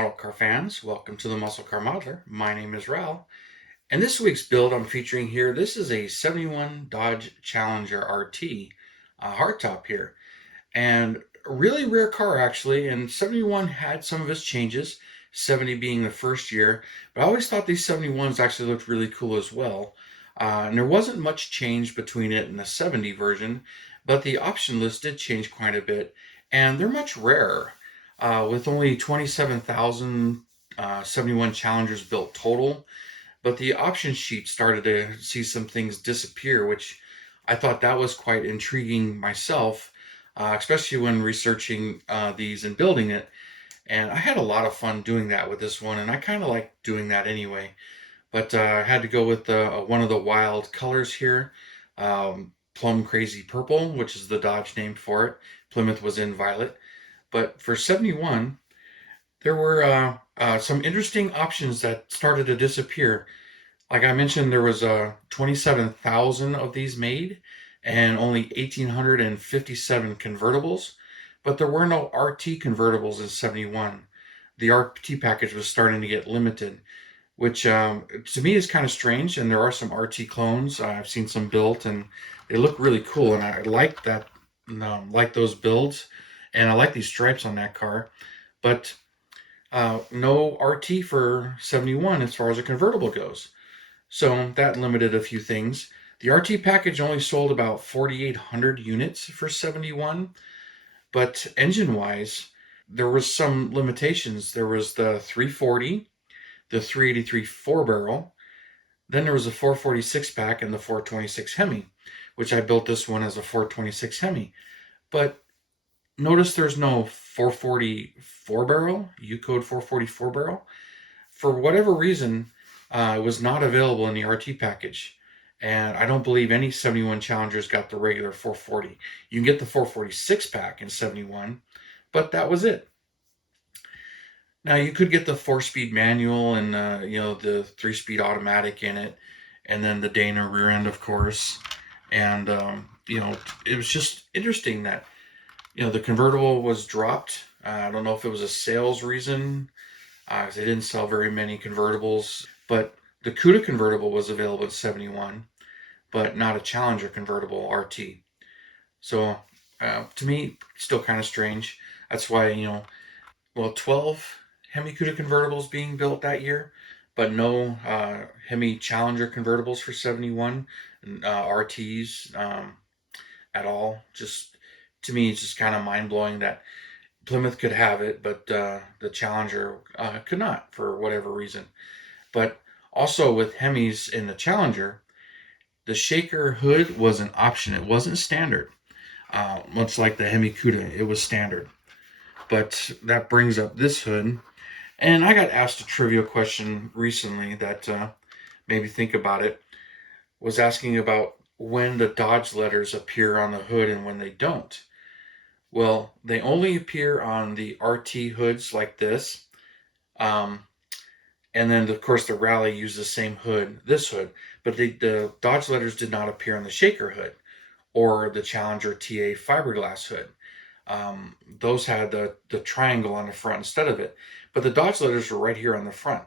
model car fans. Welcome to the Muscle Car Modeler. My name is Ral. And this week's build I'm featuring here, this is a 71 Dodge Challenger RT hardtop here. And a really rare car actually, and 71 had some of its changes, 70 being the first year. But I always thought these 71s actually looked really cool as well. And there wasn't much change between it and the 70 version, but the option list did change quite a bit. And they're much rarer with only 27,000 71 Challengers built total. But the option sheet started to see some things disappear, which I thought that was quite intriguing myself, especially when researching these and building it. And I had a lot of fun doing that with this one, and I kind of like doing that anyway. But I had to go with one of the wild colors here, Plum Crazy Purple, which is the Dodge name for it. Plymouth was in violet. But for 71, there were some interesting options that started to disappear. Like I mentioned, there was 27,000 of these made and only 1,857 convertibles, but there were no RT convertibles in 71. The RT package was starting to get limited, which to me is kind of strange. And there are some RT clones. I've seen some built, and they look really cool. And I like that, like those builds, and I like these stripes on that car. But no RT for 71 as far as a convertible goes. So that limited a few things. The RT package only sold about 4,800 units for 71, but engine-wise, there was some limitations. There was the 340, the 383 four-barrel, then there was a 446 pack and the 426 Hemi, which I built this one as a 426 Hemi. But notice there's no 444 barrel, U-code 444 barrel. For whatever reason, it was not available in the RT package. And I don't believe any 71 Challengers got the regular 440. You can get the 446 pack in 71, but that was it. Now you could get the 4-speed manual and the 3-speed automatic in it, and then the Dana rear end, of course. And it was just interesting that the convertible was dropped. I don't know if it was a sales reason, because they didn't sell very many convertibles. But the Cuda convertible was available in 71, but not a Challenger convertible RT. So to me, still kind of strange. That's why 12 Hemi Cuda convertibles being built that year, but no Hemi Challenger convertibles for 71 RTs at all. Just to me, it's just kind of mind blowing that Plymouth could have it, but the Challenger could not for whatever reason. But also with Hemis in the Challenger, the shaker hood was an option. It wasn't standard. Much like the Hemi Cuda, it was standard. But that brings up this hood. And I got asked a trivia question recently that made me think about it. Was asking about when the Dodge letters appear on the hood and when they don't. Well, they only appear on the RT hoods like this. And then, of course, the Rally used the same hood, this hood. But the Dodge letters did not appear on the Shaker hood or the Challenger TA fiberglass hood. Those had the triangle on the front instead of it. But the Dodge letters were right here on the front.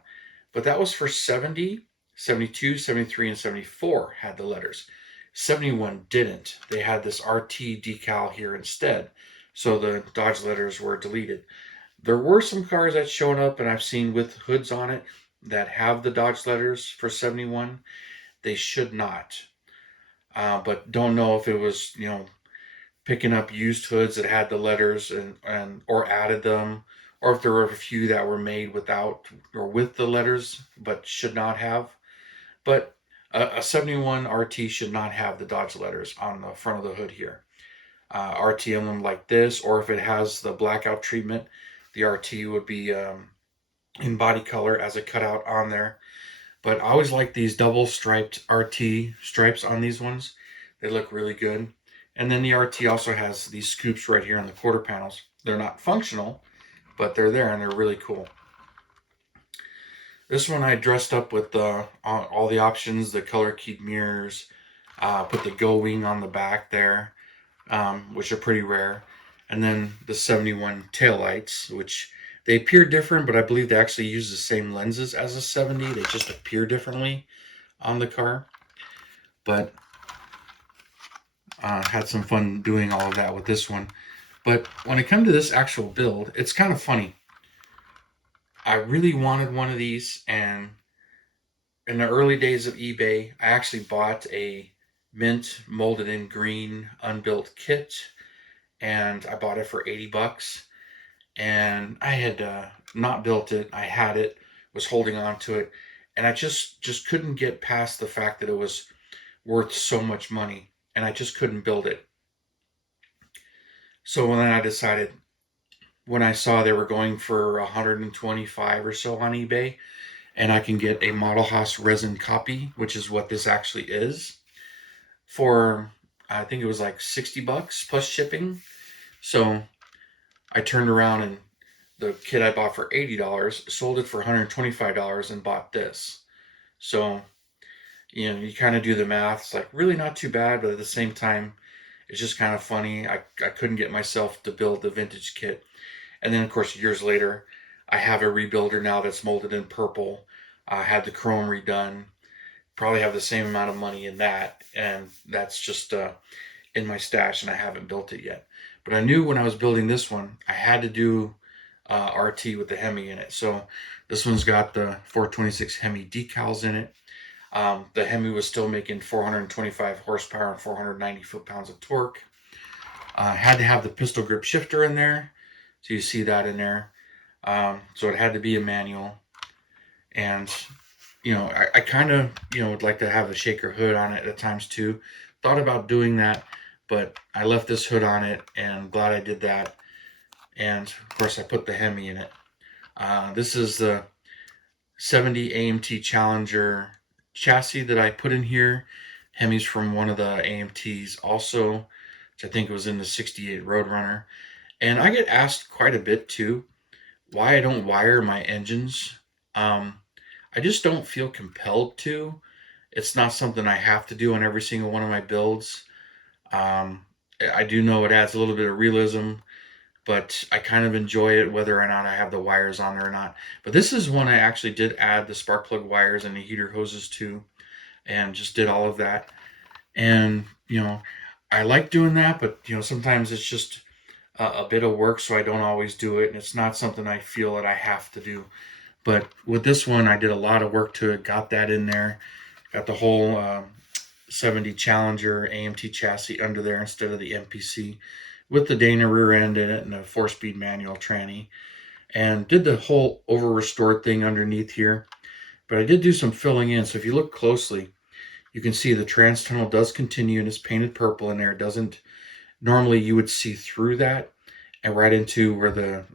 But that was for 70, 72, 73, and 74 had the letters. 71 didn't. They had this RT decal here instead. So the Dodge letters were deleted. There were some cars that showed up, and I've seen with hoods on it, that have the Dodge letters for 71. They should not. But don't know if it was, picking up used hoods that had the letters and or added them, or if there were a few that were made without or with the letters but should not have. But a 71 RT should not have the Dodge letters on the front of the hood here. RT on them like this, or if it has the blackout treatment, the RT would be in body color as a cutout on there. But I always like these double striped RT stripes on these ones. They look really good. And then the RT also has these scoops right here on the quarter panels. They're not functional, but they're there and they're really cool. This one I dressed up with all the options, the color keyed mirrors, put the Go Wing on the back there, which are pretty rare. And then the 71 taillights, which They appear different, but I believe they actually use the same lenses as a 70. They just appear differently on the car. But had some fun doing all of that with this one. But when it comes to this actual build, it's kind of funny. I really wanted one of these, and in the early days of eBay, I actually bought a mint molded in green unbuilt kit, and I bought it for 80 bucks. And I had not built it. I had it, was holding on to it, and I just couldn't get past the fact that it was worth so much money, and I just couldn't build it. So then I decided, when I saw they were going for 125 or so on eBay, and I can get a Modelhaus Resin copy, which is what this actually is, for I think it was like 60 bucks plus shipping. So I turned around, and the kit I bought for $80, sold it for $125 and bought this. So, you kind of do the math. It's like really not too bad, but at the same time, it's just kind of funny. I couldn't get myself to build the vintage kit. And then, of course, years later, I have a rebuilder now that's molded in purple. I had the chrome redone. Probably have the same amount of money in that. And that's just in my stash, and I haven't built it yet. But I knew when I was building this one, I had to do RT with the Hemi in it. So this one's got the 426 Hemi decals in it. The Hemi was still making 425 horsepower and 490 foot-pounds of torque. Had to have the pistol grip shifter in there. So you see that in there. So it had to be a manual. And, I kind of, would like to have a shaker hood on it at times too. Thought about doing that, but I left this hood on it, and I'm glad I did that. And of course, I put the Hemi in it. This is the 70 AMT Challenger chassis that I put in here. Hemi's from one of the AMTs also, which I think was in the 68 Roadrunner. And I get asked quite a bit too why I don't wire my engines. I just don't feel compelled to. It's not something I have to do on every single one of my builds. Um, I do know it adds a little bit of realism, but I kind of enjoy it whether or not I have the wires on there or not. But this is one I actually did add the spark plug wires and the heater hoses to, and just did all of that. And, I like doing that, but, sometimes it's just a bit of work, so I don't always do it. And it's not something I feel that I have to do. But with this one, I did a lot of work to it, got that in there, got the whole 70 Challenger AMT chassis under there instead of the MPC, with the Dana rear end in it and a 4-speed manual tranny, and did the whole over restored thing underneath here. But I did do some filling in. So if you look closely, you can see the trans tunnel does continue, and it's painted purple in there. It doesn't, normally you would see through that and right into where the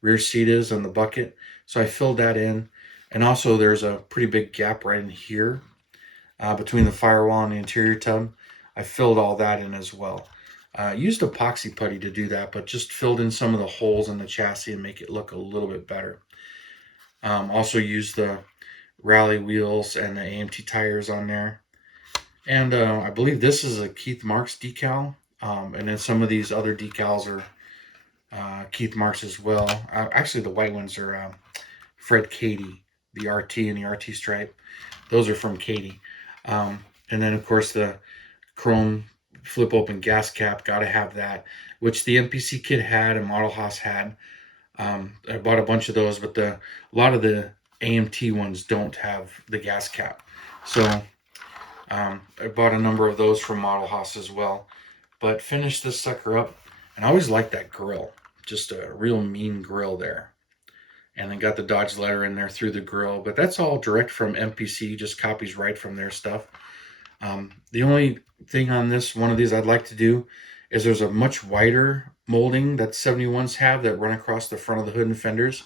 rear seat is on the bucket. So I filled that in. And also there's a pretty big gap right in here between the firewall and the interior tub. I filled all that in as well. Used epoxy putty to do that, but just filled in some of the holes in the chassis and make it look a little bit better. Also used the rally wheels and the AMT tires on there. And I believe this is a Keith Marks decal. And then some of these other decals are Keith Marks as well. Actually, the white ones are Fred Cady, the RT and the RT stripe. Those are from Cady. And then, of course, the chrome flip open gas cap, got to have that, which the MPC kit had and Modelhaus had. I bought a bunch of those, but a lot of the AMT ones don't have the gas cap. So I bought a number of those from Modelhaus as well. But finished this sucker up, and I always liked that grill. Just a real mean grill there. And then got the Dodge letter in there through the grill. But that's all direct from MPC, just copies right from their stuff. The only thing on this, one of these I'd like to do, is there's a much wider molding that 71s have that run across the front of the hood and fenders.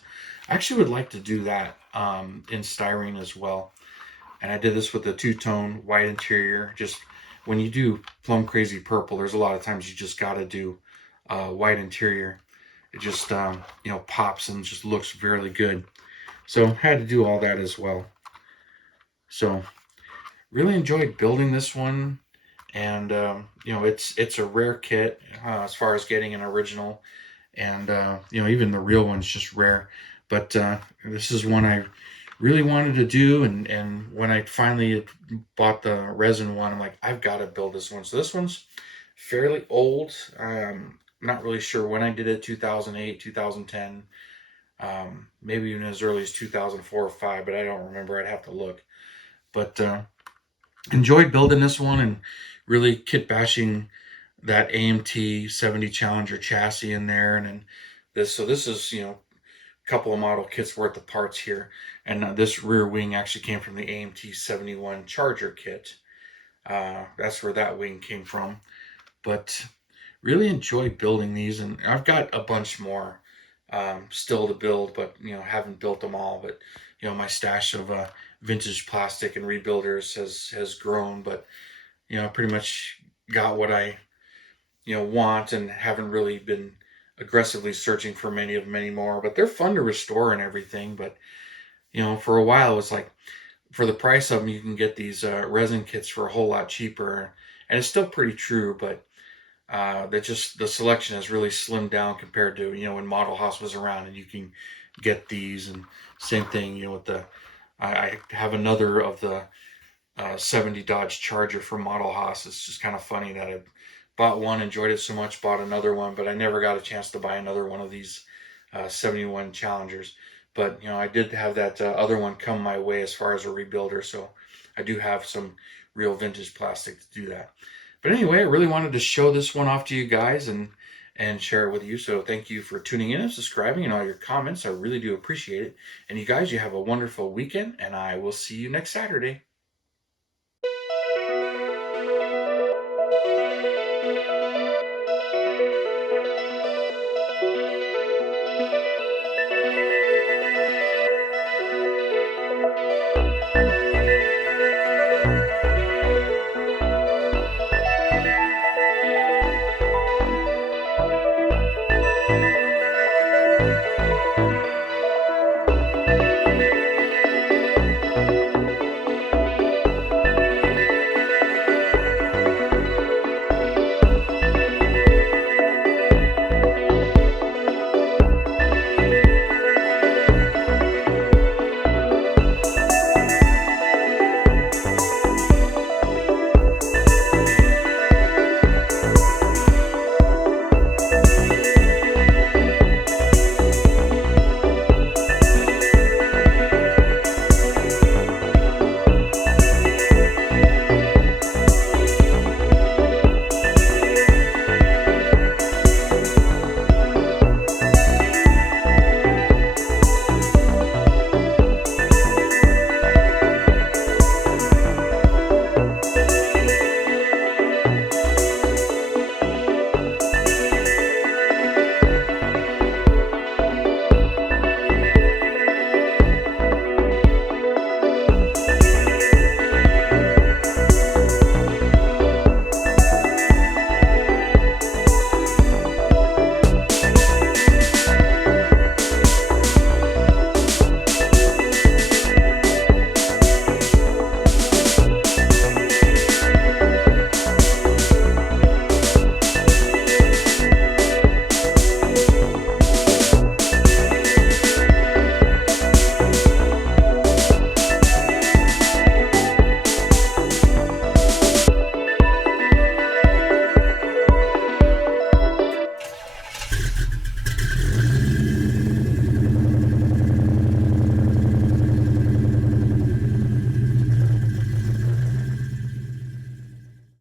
I actually would like to do that in styrene as well. And I did this with the two-tone white interior. Just when you do plum crazy purple, there's a lot of times you just got to do white interior. It just pops and just looks really good. So had to do all that as well. So really enjoyed building this one, and it's a rare kit as far as getting an original. And even the real one's just rare. But this is one I really wanted to do, and when I finally bought the resin one, I'm like, I've got to build this one. So this one's fairly old. I'm not really sure when I did it, 2008, 2010, maybe even as early as 2004 or 5, but I don't remember. I'd have to look. But enjoyed building this one and really kit bashing that AMT 70 Challenger chassis in there, and then this is a couple of model kits worth of parts here, and this rear wing actually came from the AMT 71 Charger kit. That's where that wing came from. But really enjoy building these, and I've got a bunch more still to build, but haven't built them all. But my stash of vintage plastic and rebuilders has grown, but I pretty much got what I want, and haven't really been aggressively searching for many of them anymore. But they're fun to restore and everything. But for a while it was like, for the price of them, you can get these resin kits for a whole lot cheaper, and it's still pretty true. But that just the selection has really slimmed down compared to when Modelhaus was around, and you can get these. And same thing with the I have another of the 70 Dodge Charger from Modelhaus. It's just kind of funny that I bought one, enjoyed it so much, bought another one, but I never got a chance to buy another one of these 71 Challengers. But I did have that other one come my way as far as a rebuilder, so I do have some real vintage plastic to do that. But anyway, I really wanted to show this one off to you guys and share it with you. So thank you for tuning in and subscribing and all your comments. I really do appreciate it. And you guys, you have a wonderful weekend, and I will see you next Saturday.